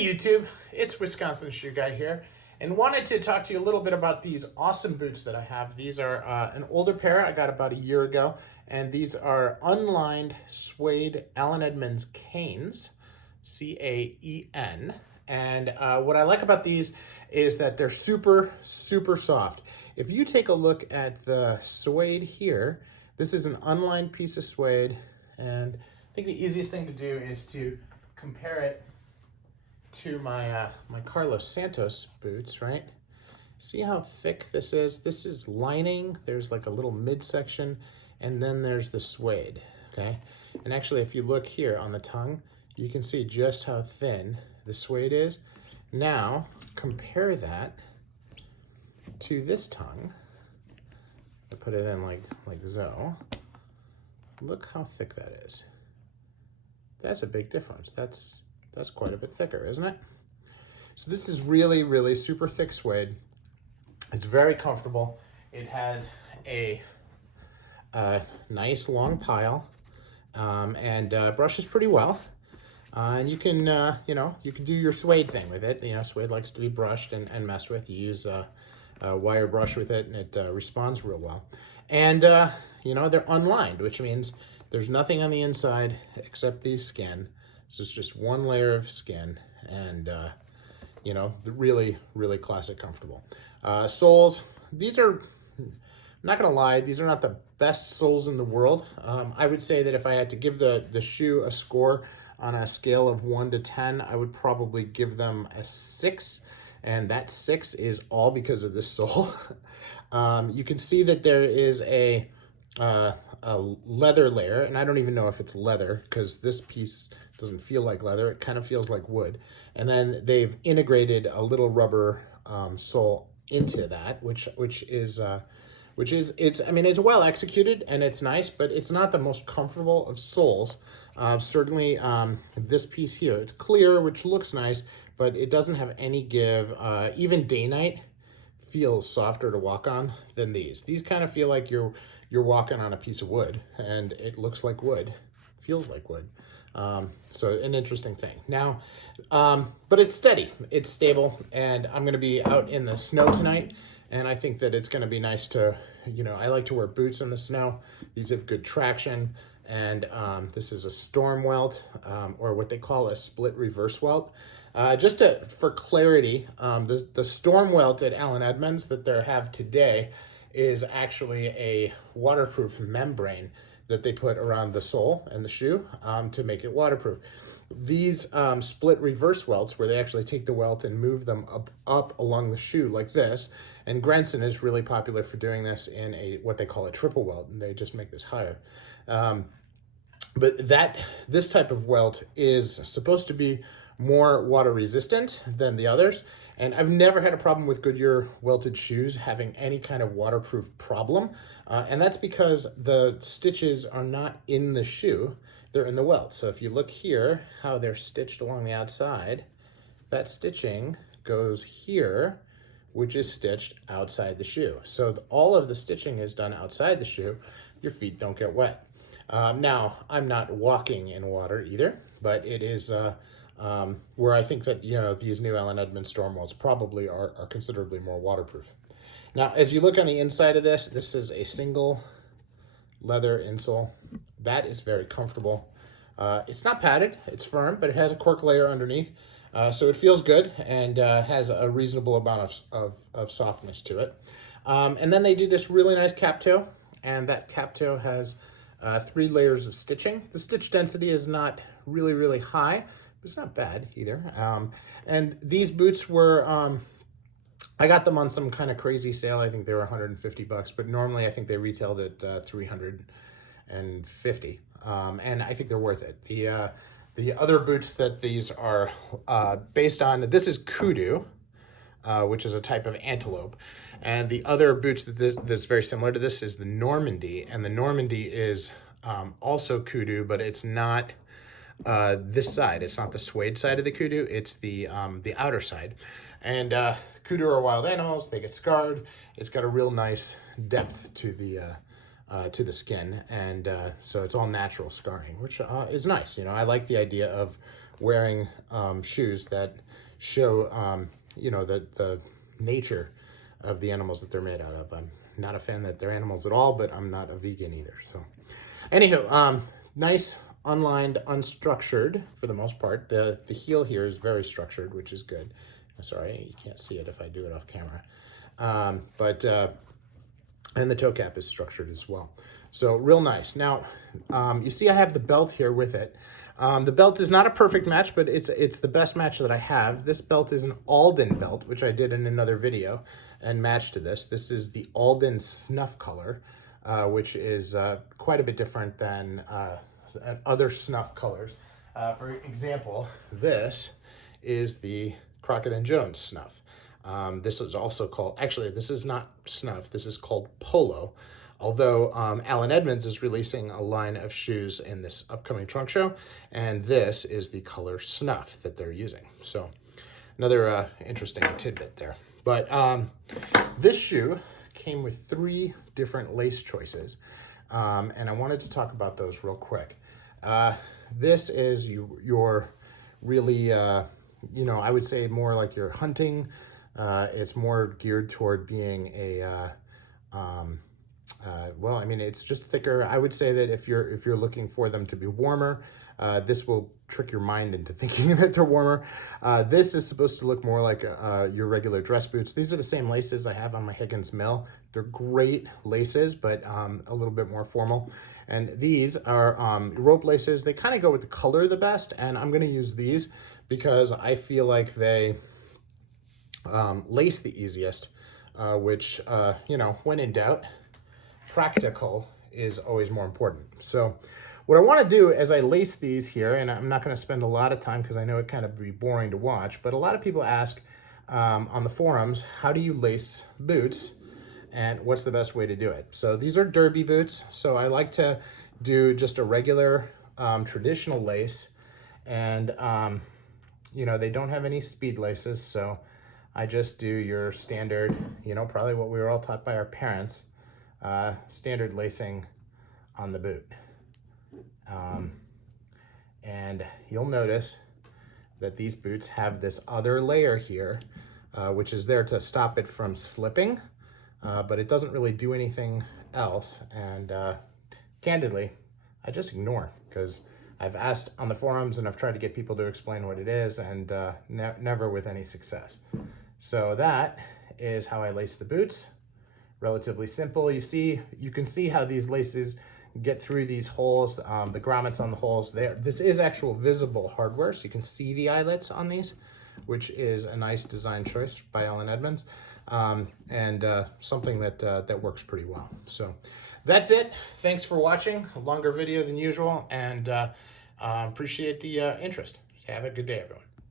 Hey YouTube, it's Wisconsin Shoe Guy here, and wanted to talk to you a little bit about these awesome boots that I have. These are an older pair I got about a year ago, and these are unlined suede Allen Edmonds Canes, C-A-E-N. And what I like about these is that they're super, super soft. If you take a look at the suede here, this is an unlined piece of suede, and I think the easiest thing to do is to compare it to my my Carlos Santos boots, right? See how thick this is? This is lining. There's like a little midsection, and then there's the suede, okay? And actually, if you look here on the tongue, you can see just how thin the suede is. Now, compare that to this tongue. I put it in like so. Look how thick that is. That's a big difference. That's quite a bit thicker, isn't it? So this is really, really super thick suede. It's very comfortable. It has a nice long pile and brushes pretty well. And you can, you can do your suede thing with it. You know, suede likes to be brushed and messed with. You use a wire brush with it, and it responds real well. And, they're unlined, which means there's nothing on the inside except the skin. So it's just one layer of skin, and, really, really classic comfortable. Soles, these are, I'm not gonna lie, these are not the best soles in the world. I would say that if I had to give the shoe a score on a scale of 1 to 10, I would probably give them a 6. And that 6 is all because of this sole. You can see that there is a leather layer, and I don't even know if it's leather because this piece doesn't feel like leather. It kind of feels like wood. And then they've integrated a little rubber sole into that, which is it's well executed and it's nice, but it's not the most comfortable of soles. Certainly this piece here, it's clear, which looks nice, but it doesn't have any give. Even day night feels softer to walk on than these. These kind of feel like you're walking on a piece of wood, and it looks like wood, feels like wood. So an interesting thing. Now, but it's steady, it's stable, and I'm gonna be out in the snow tonight, and I think that it's gonna be nice to, I like to wear boots in the snow. These have good traction, and this is a storm welt, or what they call a split reverse welt. For clarity, the storm welt at Allen Edmonds that they have today is actually a waterproof membrane that they put around the sole and the shoe to make it waterproof. These split reverse welts, where they actually take the welt and move them up along the shoe like this, and Grenson is really popular for doing this in what they call a triple welt, and they just make this higher. But this type of welt is supposed to be more water resistant than the others. And I've never had a problem with Goodyear welted shoes having any kind of waterproof problem. And that's because the stitches are not in the shoe, they're in the welt. So if you look here, how they're stitched along the outside, that stitching goes here, which is stitched outside the shoe. So all of the stitching is done outside the shoe. Your feet don't get wet. Now, I'm not walking in water either, but it is where I think that, these new Allen Edmonds storm welts probably are considerably more waterproof. Now, as you look on the inside of this is a single leather insole. That is very comfortable. It's not padded, it's firm, but it has a cork layer underneath. So it feels good and has a reasonable amount of softness to it. And then they do this really nice cap toe, and that cap toe has 3 layers of stitching. The stitch density is not really, really high, but it's not bad either. And these boots were, I got them on some kind of crazy sale. I think they were $150, but normally I think they retailed at $350. And I think they're worth it. The other boots that these are based on, this is kudu, which is a type of antelope. And the other boots that's very similar to this is the Normandy. And the Normandy is also kudu, but it's not this side. It's not the suede side of the kudu. It's the outer side. And kudu are wild animals. They get scarred. It's got a real nice depth to the skin. And so it's all natural scarring, which is nice. I like the idea of wearing shoes that show, you know, the nature of the animals that they're made out of. I'm not a fan that they're animals at all, but I'm not a vegan either. So anywho, nice, unlined, unstructured for the most part. The heel here is very structured, which is good. Sorry, you can't see it if I do it off camera. And the toe cap is structured as well. So real nice. Now, you see I have the belt here with it. The belt is not a perfect match, but it's the best match that I have. This belt is an Alden belt, which I did in another video and matched to this. This is the Alden snuff color, which is quite a bit different than other snuff colors. For example, this is the Crockett and Jones snuff. This is also called, actually, this is not snuff, this is called Polo. Although Alan Edmonds is releasing a line of shoes in this upcoming trunk show, and this is the color snuff that they're using. So another interesting tidbit there. But this shoe came with 3 different lace choices, and I wanted to talk about those real quick. This is your really, you know, I would say more like your hunting. It's more geared toward being a, well, I mean, it's just thicker. I would say that if you're looking for them to be warmer, this will trick your mind into thinking that they're warmer. This is supposed to look more like your regular dress boots. These are the same laces I have on my Higgins Mill. They're great laces, but a little bit more formal. And these are rope laces. They kind of go with the color the best, and I'm going to use these because I feel like they lace the easiest, which, you know, when in doubt, practical is always more important. So what I want to do as I lace these here, and I'm not going to spend a lot of time because I know it kind of be boring to watch, but a lot of people ask on the forums, how do you lace boots and what's the best way to do it? So these are derby boots. So I like to do just a regular traditional lace, and you know, they don't have any speed laces. So I just do your standard, you know, probably what we were all taught by our parents, standard lacing on the boot. And you'll notice that these boots have this other layer here, which is there to stop it from slipping, but it doesn't really do anything else. And candidly, I just ignore, because I've asked on the forums and I've tried to get people to explain what it is, and never with any success. So that is how I lace the boots. Relatively simple. You can see how these laces get through these holes, the grommets on the holes there. This is actual visible hardware, so you can see the eyelets on these, which is a nice design choice by Alan Edmonds, and something that works pretty well. So that's it. Thanks for watching. A longer video than usual, and appreciate the interest. Have a good day, everyone.